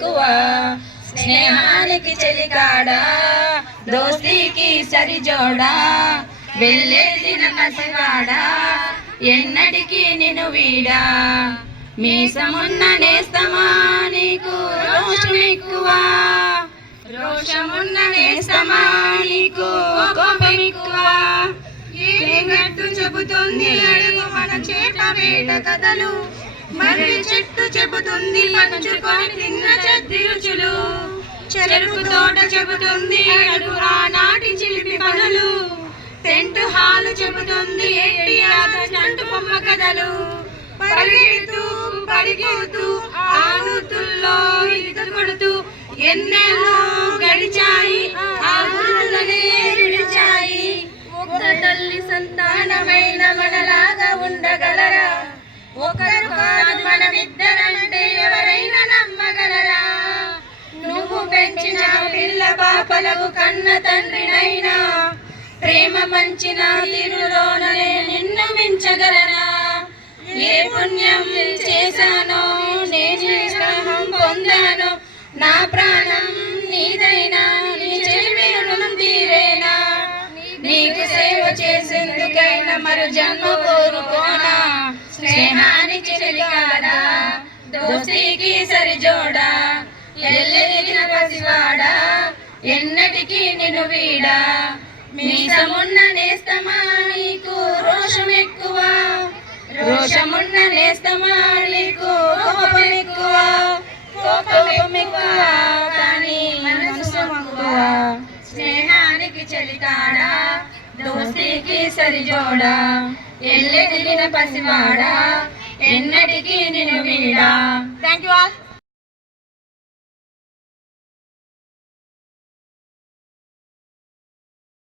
ఎక్కువ స్నేహానికి చెలికాడా దోస్తీకి సరిజోడా వెళ్ళేది పసివాడా ఎన్నటికీ నిన్ను వీడా మీసమున్న నేస్తమా నీకు రోషం ఎక్కువ రోషమున్న నేస్తమా నీకు కోపం ఎక్కువ ఏగట్టు చెబుతుంది అడుగు మన చేట వేట కథలు మర్రి చెట్టు చెబుతుంది పంచుకొని తిన్న చెద్ది రుచులు చెరుకు తోట చెబుతుంది అడుగు ఆనాటి చిలిపి పనులు టెంట్ హాలు చెబుతుంది ఏంటి ఆటంటు బొమ్మ కథలు పరిగెడుతూ పరిగెడుతూ ఆనుతుల్లో ఈత కొడుతూ ఎన్నెన్నో గడిచాయి ఆ గురుతులనే విడిచాయి ఒక్క తల్లి సంతానమైన మనలాగా ఉండగలరా ఒకరు కాదు మనమిద్దరంటే ఎవరైనా నమ్మగలరా నువ్వు పెంచిన పిల్ల పాపలకు కన్న తండ్రినైనా ప్రేమ పంచిన తీరులోనే నిన్ను మించగలనా ఏ పుణ్యం చేశానో నేను స్నేహం పొందానో నా ప్రాణం నీదైనా నీ చెలిమి రుణం తీరేనా నీకు సేవ చేసేందుకైనా మరో జన్మ కోరుకోనా స్నేహానికి చెలికాడా దోస్తీకి సరిజోడా ఎల్లెదిగిన పసివాడా ఎన్నటికీ నిన్ను వీడా మీసమున్న నేస్తమా నీకు రోషం ఎక్కువ రోషమున్న నేస్తమా నీకు కోపం ఎక్కువ కోపం ఎక్కువ కానీ మనసు ఎక్కువ స్నేహానికి చెలికాడా దోస్తీకి సరిజోడా ఎల్లెదిగిన పసివాడా ఎన్నటికీ నిన్ను వీడా. Thank you all.